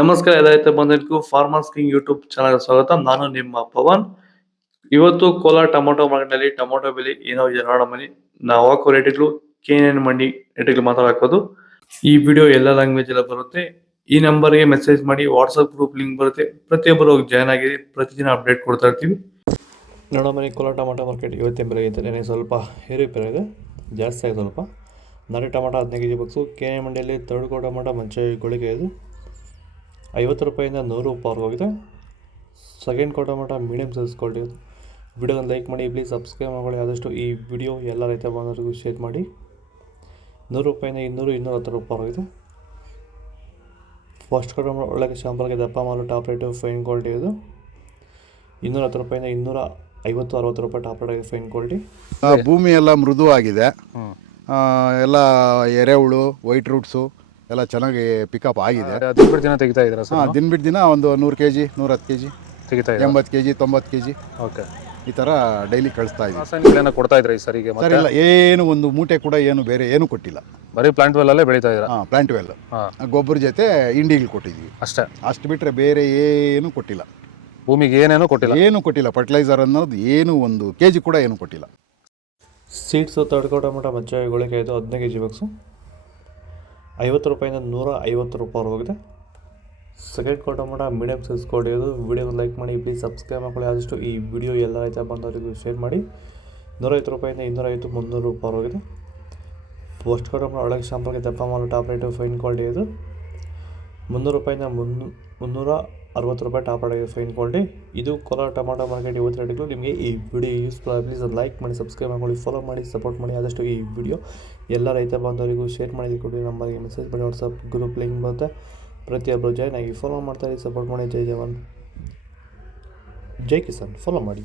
ನಮಸ್ಕಾರ ರೈತ ಬಂಧುಗಳಿಗೂ farmers king YouTube channel ಸ್ವಾಗತ. ನಾನು ನಿಮ್ಮ ಪವನ್. ಇವತ್ತು ಕೋಲಾರ ಟೊಮೊಟೊ ಮಾರ್ಕೆಟ್ನಲ್ಲಿ ಟೊಮೊಟೊ ಬೆಲೆ ಏನೋ ಇದೆ ನೋಡೋಣ ಬನ್ನಿ. ನಾವು ಹಾಕೋ ರೇಟ್ಗಳು KNN ಮಂಡಿ ರೇಟ್ಗಳು ಮಾತಾಡೋದು. ಈ ವಿಡಿಯೋ ಎಲ್ಲ ಲ್ಯಾಂಗ್ವೇಜ್ ಎಲ್ಲ ಬರುತ್ತೆ. ಈ ನಂಬರ್ಗೆ ಮೆಸೇಜ್ ಮಾಡಿ, ವಾಟ್ಸಪ್ ಗ್ರೂಪ್ ಲಿಂಕ್ ಬರುತ್ತೆ, ಪ್ರತಿಯೊಬ್ಬರು ಜಾಯ್ನ್ ಆಗಿ ಪ್ರತಿದಿನ ಅಪ್ಡೇಟ್ ಕೊಡ್ತಾ ಇರ್ತೀವಿ. ನೋಡೋಣ ಬನ್ನಿ, ಕೋಲಾರ ಟೊಮೊಟೊ ಮಾರ್ಕೆಟ್ ಇವತ್ತಿನ ಬೆಲೆ ಐತೆ ಸ್ವಲ್ಪ ಏರುಪೇರು ಇದೆ, ಜಾಸ್ತಿ ಆಗಿದೆ ಸ್ವಲ್ಪ. ನಾಟಿ ಟೊಮೊಟೊ 15 kg ಬಾಕ್ಸು. KNN ಮಂಡಿಯಲ್ಲಿ ತರ್ಡ್ಕೋ ಟೊಮೊಟೊ ಮಂಚೆ ಗೋಳಿಗೆ ಇದು 50 ರೂಪಾಯಿಂದ 100 ರೂಪಾಯಿ ಹೋಗಿದೆ. ಸೆಕೆಂಡ್ ಕೋ ಟೊಮೊಟೊ ಮೀಡಿಯಮ್ ಸೈಜ್ ಕ್ವಾಲಿಟಿ. ವಿಡಿಯೋನ ಲೈಕ್ ಮಾಡಿ, ಪ್ಲೀಸ್ ಸಬ್ಸ್ಕ್ರೈಬ್ ಮಾಡಿ. ಆದಷ್ಟು ಈ ವಿಡಿಯೋ ಎಲ್ಲ ರೈತ ಬಾಂಧವರಿಗೂ ಶೇರ್ ಮಾಡಿ. 100 ರೂಪಾಯಿಂದ 200, 210 ರೂಪಾಯಿ ಹೋಗಿದೆ. ಫಸ್ಟ್ ಕೋ ಟೊಮೊಟೊ ಒಳ್ಳೆಗೆ ಶಾಂಪಲ್ಗೆ ದಪ್ಪ ಮಾಲು ಟಾಪ್ ರೇಟು ಫೈನ್ ಕ್ವಾಲಿಟಿ ಇದು 210 ರೂಪಾಯಿಂದ 250, 60 ರೂಪಾಯಿ ಟಾಪ್ ರೇಟ್ ಫೈನ್ ಕ್ವಾಲಿಟಿ. ಭೂಮಿ ಎಲ್ಲ ಮೃದುವಾಗಿದೆ, ಎಲ್ಲ ಎರೆಹುಳು, ವೈಟ್ ರೂಟ್ಸು ಎಲ್ಲ ಚೆನ್ನಾಗಿ ಪಿಕಪ್ ಆಗಿದೆ. ದಿನ ಬಿಟ್ಟು ದಿನ ತೆಗಿತಾ ಇದ್ದೀರಾ ಸರ್? ದಿನ ಬಿಟ್ಟು ದಿನ ಒಂದು 100 kg, 110 kg, ತೆಗಿತಾ ಇದ್ದೀರಾ? 80 kg, 90 kg ಓಕೆ. ಈ ಥರ ಡೈಲಿ ಕಳಿಸ್ತಾ ಇದ್ದೀವಿ. ರಾಸಾಯನಿಕಗಳನ್ನ ಕೊಡ್ತಾ ಇದ್ರಾ ಈ ಸರಿಗೆ? ಸರ್ ಇಲ್ಲ, ಏನು ಒಂದು ಮೂಟೆ ಕೂಡ ಏನು ಬೇರೆ ಏನು ಕೊಟ್ಟಿಲ್ಲ. ಬರೀ ಪ್ಲಾಂಟ್ ವೆಲ್ ಅಲ್ಲೇ ಬೆಳೀತಾ ಇದ್ದೀರಾ? ಪ್ಲಾಂಟ್ ವೆಲ್, ಗೊಬ್ಬರ ಜೊತೆ ಇಂಡಿಗಳು ಕೊಟ್ಟಿದ್ವಿ ಅಷ್ಟೇ. ಅಷ್ಟು ಬಿಟ್ಟರೆ ಬೇರೆ ಏನು ಕೊಟ್ಟಿಲ್ಲ. ಭೂಮಿಗೆ ಏನೇನೋ ಕೊಟ್ಟಿಲ್ಲ? ಏನು ಕೊಟ್ಟಿಲ್ಲ. ಫರ್ಟಿಲೈಸರ್ ಅನ್ನೋದು ಏನು 1 kg ಕೂಡ ಏನು ಕೊಟ್ಟಿಲ್ಲ. ಸೀಡ್ಸು ತರ್ಡ್ಕೋ ಟೊಮೊಟೊ ಮಂಚೆ ಗೋಳಿಗೆ ಇದು 15 kg ಬಾಕ್ಸು 50 ರೂಪಾಯಿಂದ 150 ರೂಪಾಯಿ ಹೋಗಿದೆ. ಸೆಕೆಂಡ್ ಕೋ ಟೊಮೊಟೊ ಮೀಡಿಯಮ್ ಸೈಜ್ ಕ್ವಾಲಿಟಿ ಇದು. ವಿಡಿಯೋ ಲೈಕ್ ಮಾಡಿ, ಪ್ಲೀಸ್ ಸಬ್ಸ್ಕ್ರೈಬ್ ಮಾಡಿ. ಆದಷ್ಟು ಈ ವಿಡಿಯೋ ಎಲ್ಲ ರೈತ ಬಂದವರಿಗೂ ಶೇರ್ ಮಾಡಿ. 150 ರೂಪಾಯಿಂದ 250, 300 ರೂಪಾಯಿ ಹೋಗಿದೆ. ಫಸ್ಟ್ ಕೋ ಟೊಮೊಟೊ ಒಳಗೆ ಶಾಂಪಲ್ಗೆ ದಪ್ಪ ಮಾಲು ಟಾಪ್ ರೇಟು ಫೈನ್ ಕ್ವಾಲಿಟಿ ಇದು 300 ರೂಪಾಯಿಂದ 360 ರೂಪಾಯಿ ಟಾಪ್ ರೇಟ್ ಫೈನ್ ಕ್ವಾಲಿಟಿ. ಇದು ಕೋಲಾರ ಟೊಮೊಟೊ ಮಾರ್ಕೆಟ್ ಇವತ್ತು ರೇಟ್ಗಳು. ನಿಮಗೆ ಈ ವಿಡಿಯೋ ಯೂಸ್ಫುಲ್ ಆಗಿ ಪ್ಲೀಸ್ ಲೈಕ್ ಮಾಡಿ, ಸಬ್ಸ್ಕ್ರೈಬ್ ಮಾಡಿ, ಫಾಲೋ ಮಾಡಿ, ಸಪೋರ್ಟ್ ಮಾಡಿ. ಆದಷ್ಟು ಈ ವಿಡಿಯೋ ಎಲ್ಲ ರೈತ ಬಾಂಧವರಿಗೂ ಶೇರ್ ಮಾಡಿ ಕೊಡಿ. ನಂಬರ್ಗೆ ಮೆಸೇಜ್ ಮಾಡಿ, ವಾಟ್ಸಪ್ ಗ್ರೂಪ್ ಲಿಂಕ್ ಬರುತ್ತೆ, ಪ್ರತಿಯೊಬ್ಬರು ಜಾಯ್ನ್ ಆಗಿ ಫಾಲೋ ಮಾಡ್ತಾರೆ, ಸಪೋರ್ಟ್ ಮಾಡಿ. ಜೈ ಜವಾನ್, ಜೈ ಕಿಸಾನ್, ಫಾಲೋ ಮಾಡಿ.